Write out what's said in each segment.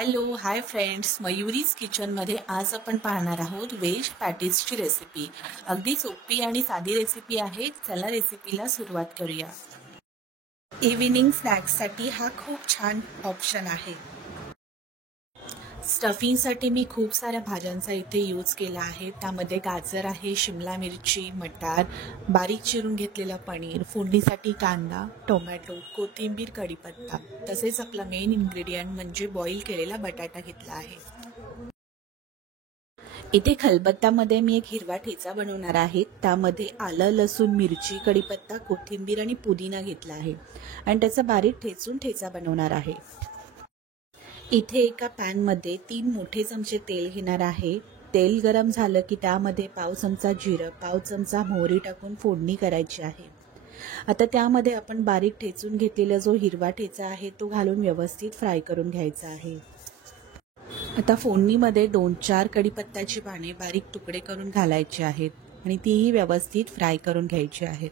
Hello hi friends, मयुरीज किचनमध्ये आज आपण पाहणार आहोत व्हेज पॅटीसची रेसिपी. अगदी सोपी आणि साधी रेसिपी आहे. चला रेसिपीला सुरुवात करूया. इव्हिनिंग स्नॅक्ससाठी हा खूप छान ऑप्शन आहे. स्टफिंगसाठी मी खूप साऱ्या भाज्यांचा इथे यूज केला आहे. त्यामध्ये गाजर आहे, शिमला मिरची, मटार, बारीक चिरून घेतलेला पनीर, फोडणीसाठी कांदा, टोमॅटो, कोथिंबीर, कढीपत्ता, तसेच आपला मेन इन्ग्रेडियंट म्हणजे बॉईल केलेला बटाटा घेतला आहे. इथे खलबत्त्यामध्ये मी एक हिरवा ठेचा बनवणार आहे. त्यामध्ये आलं, लसूण, मिरची, कढीपत्ता, कोथिंबीर आणि पुदिना घेतला आहे आणि त्याचा बारीक ठेचून ठेचा बनवणार आहे. इथे एका पॅनमध्ये 3 मोठे चमचे तेल घेणार आहे. तेल गरम झालं की त्यामध्ये पाव चमचा जिरं, पाव चमचा मोहरी टाकून फोडणी करायची आहे. आता त्यामध्ये आपण बारीक ठेचून घेतलेला जो हिरवा ठेचा आहे तो घालून व्यवस्थित फ्राय करून घ्यायचा आहे. आता फोडणीमध्ये 2-4 कढीपत्त्याची पाने बारीक तुकडे करून घालायचे आहेत आणि तीही व्यवस्थित फ्राय करून घ्यायची आहेत.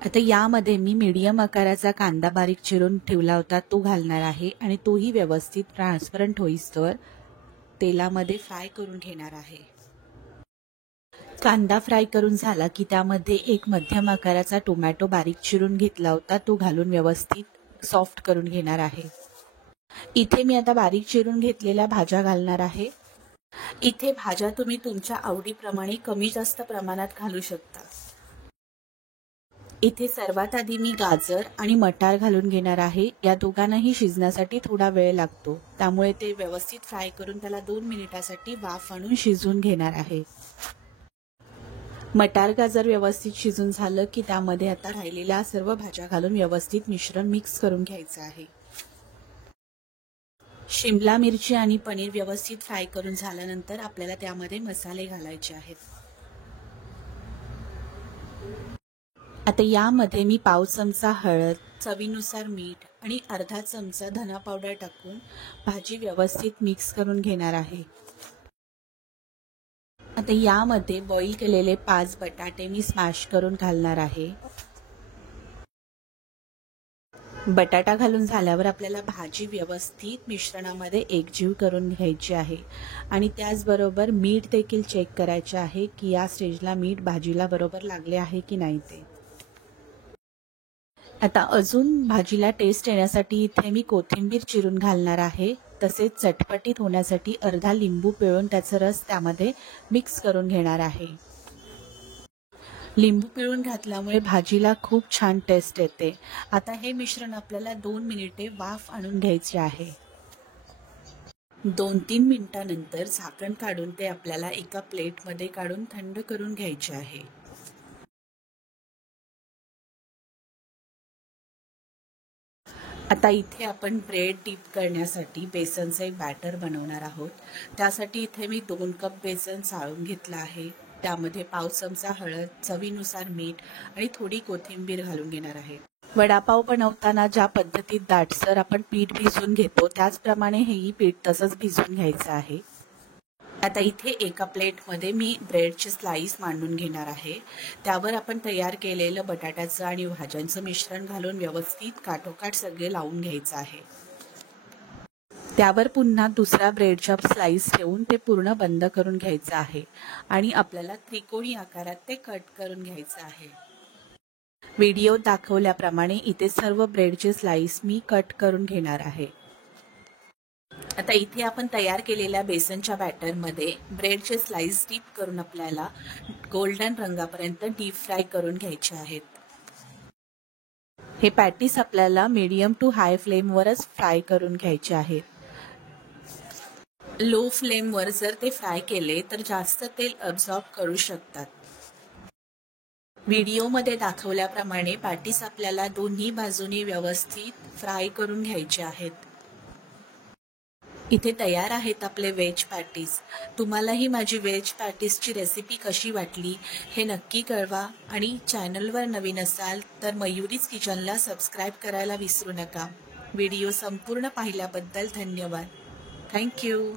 आता यामध्ये मी मीडियम आकाराचा कांदा बारीक चिरून ठेवला होता तो घालणार आहे आणि तोही व्यवस्थित ट्रान्सपरंट होईस्तोवर तेलामध्ये फ्राय करून घेणार आहे. कांदा फ्राय करून झाला की त्यामध्ये एक मध्यम आकाराचा टोमॅटो बारीक चिरून घेतला होता तो घालून व्यवस्थित सॉफ्ट करून घेणार आहे. इथे मी आता बारीक चिरून घेतलेल्या भाज्या घालणार आहे. इथे भाज्या तुम्ही तुमच्या आवडीप्रमाणे कमी जास्त प्रमाणात घालू शकता. इथे सर्वात आधी मी गाजर आणि मटार घालून घेणार आहे. या दोघांनाही शिजण्यासाठी थोडा वेळ लागतो, त्यामुळे ते व्यवस्थित फ्राय करून त्याला 2 मिनिटासाठी वाफ आणून शिजवून घेणार आहे. मटार गाजर व्यवस्थित शिजून झालं की त्यामध्ये आता राहिलेल्या सर्व भाज्या घालून व्यवस्थित मिश्रण मिक्स करून घ्यायचं आहे. शिमला मिरची आणि पनीर व्यवस्थित फ्राय करून झाल्यानंतर आपल्याला त्यामध्ये मसाले घालायचे आहेत. आता यामध्ये मी पाव चमचा हळद, चवीनुसार मीठ आणि अर्धा चमचा धना पावडर टाकून भाजी व्यवस्थित मिक्स करून घेणार आहे. आता यामध्ये बॉईल केलेले 5 बटाटे मी स्मॅश करून घालणार आहे. बटाटा घालून झाल्यावर आपल्याला भाजी व्यवस्थित मिश्रणामध्ये एकजीव करून घ्यायची आहे आणि त्याचबरोबर मीठ देखील चेक करायचे आहे की या स्टेजला मीठ भाजीला बरोबर लागले आहे की नाही ते. आता अजून भाजीला टेस्ट येण्यासाठी इथे मी कोथिंबीर चिरून घालणार आहे. तसेच चटपटीत होण्यासाठी अर्धा लिंबू पिळून त्याचा रस त्यामध्ये मिक्स करून घेणार आहे. लिंबू पिळून घातल्यामुळे भाजीला खूप छान टेस्ट येते. आता हे मिश्रण आपल्याला 2 मिनिटे वाफ आणून घ्यायचे आहे. 2-3 मिनिटांनंतर झाकण काढून ते आपल्याला एका प्लेटमध्ये काढून थंड करून घ्यायचे आहे. आता इथे आपण ब्रेड डीप करण्यासाठी बेसनचं एक बॅटर बनवणार आहोत. त्यासाठी इथे मी 2 कप बेसन चाळून घेतलं आहे. त्यामध्ये पाव चमचा हळद, चवीनुसार मीठ आणि थोडी कोथिंबीर घालून घेणार आहे. वडापाव बनवताना ज्या पद्धतीत दाटसर आपण पीठ भिजवून घेतो त्याचप्रमाणे हेही पीठ तसंच भिजवून घ्यायचं आहे. आता इथे एका प्लेटमध्ये मी ब्रेडचे स्लाइस मांडून घेणार आहे. त्यावर आपण तयार केलेलं बटाट्याचं आणि भाज्यांचं मिश्रण घालून व्यवस्थित काठोकाठ सगळे लावून घ्यायचं आहे. त्यावर पुन्हा दुसरा ब्रेडचा स्लाइस ठेवून ते पूर्ण बंद करून घ्यायचं आहे आणि आपल्याला त्रिकोणी आकारात ते कट करून घ्यायचं आहे. व्हिडिओ दाखवल्याप्रमाणे इथे सर्व ब्रेडचे स्लाइस मी कट करून घेणार आहे. आता इथे आपण तयार केलेल्या बेसनच्या बॅटरमध्ये ब्रेडचे स्लाइस डीप करून आपल्याला गोल्डन रंगापर्यंत डीप फ्राय करून घ्यायचे आहेत. हे पॅटीस आपल्याला मीडियम टू हाय फ्लेमवरच फ्राय करून घ्यायचे आहेत. लो फ्लेमवर जर ते फ्राय केले तर जास्त तेल अब्सॉर्ब करू शकतात. व्हिडिओमध्ये दाखवल्याप्रमाणे पॅटीस आपल्याला दोन्ही बाजूनी व्यवस्थित फ्राय करून घ्यायचे आहेत. इथे तयार आहेत आपले व्हेज पॅटीस. तुम्हालाही माझी व्हेज पॅटीसची रेसिपी कशी वाटली हे नक्की कळवा आणि चॅनलवर नवीन असाल तर मयुरीज किचनला सबस्क्राईब करायला विसरू नका. व्हिडिओ संपूर्ण पाहिल्याबद्दल धन्यवाद. थँक्यू.